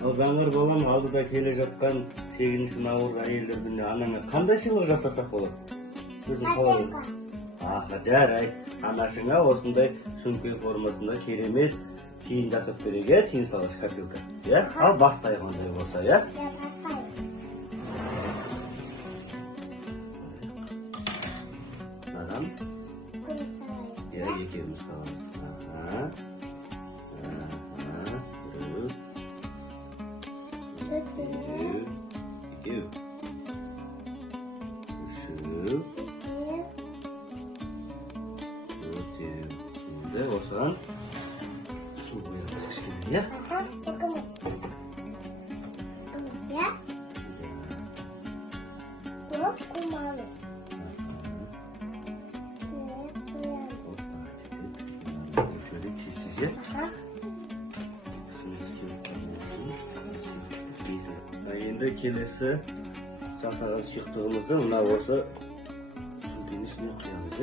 Ал жаңыр балам алдыда келе жатқан 8 наурыз әйелдердің анаңа қандай сыйлық жасасақ болады? Өзің қалай? Жарай. Анашыңа осындай сөмке формасында керемет киім жасап береге, тиын салғыш копилка. Ал бастайық ондай болса, Надан? Екеуміз саламыз. Екеу. Şimdi olsan su koyarız kışkine ya. Bu kumalı. Şöyle kesici. Енді келесі жасаған сүйіктігімізді мына осы сүлденің ішіне құямыз,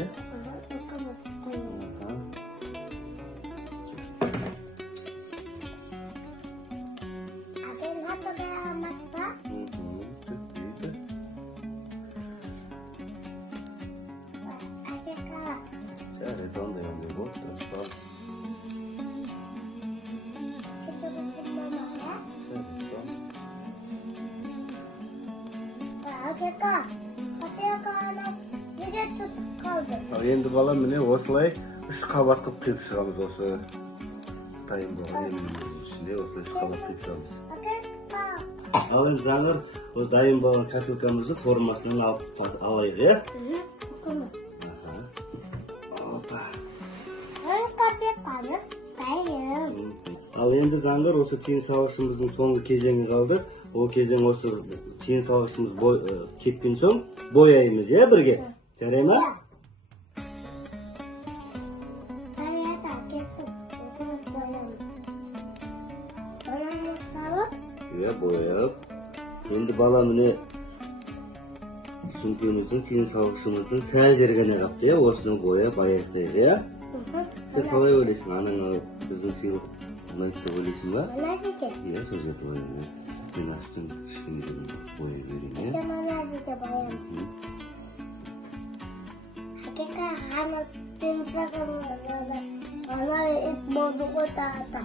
Жарайды, ондай болды. Енді балам міне осылай 3 қабат қылып құйып шығамыз, осы дайын болған емінің ішінде осылай 3 қабат құйып шығамыз. Ал енді жаңыр дайын болған копилкамызды формасынан алайық, Ал енді жаңыр осы тиын салғышымыздың соңғы кезеңі қалды. Ол кезең осы тиын салғышымыз кеткен соң бояймыз, бірге? Жарай ма? Бояп. Енді бала міне сөмкеміздің, тиын салғышымыздың сәл жергені қапты, осыны бояп аяқтайды, Сен қалай ойлайсың, анаңа біздің сыйлық ұнайды деп ойлайсың ба? Ұнайды екен. Сол жерде бояйын. Мен аштың кішкене бояй берейін, Ұнайды деп бояйын. Hakika ана тиын салғышымызды ана ит болды ғой тағата.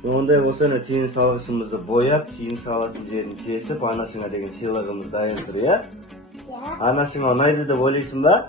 Ондай болса, тиын салғышымызды бояп, тиын салатын жерін кесіп, анашыңа деген сыйлығымыз дайын тұр, Анашыңа ұнайды деп ойлайсың ба?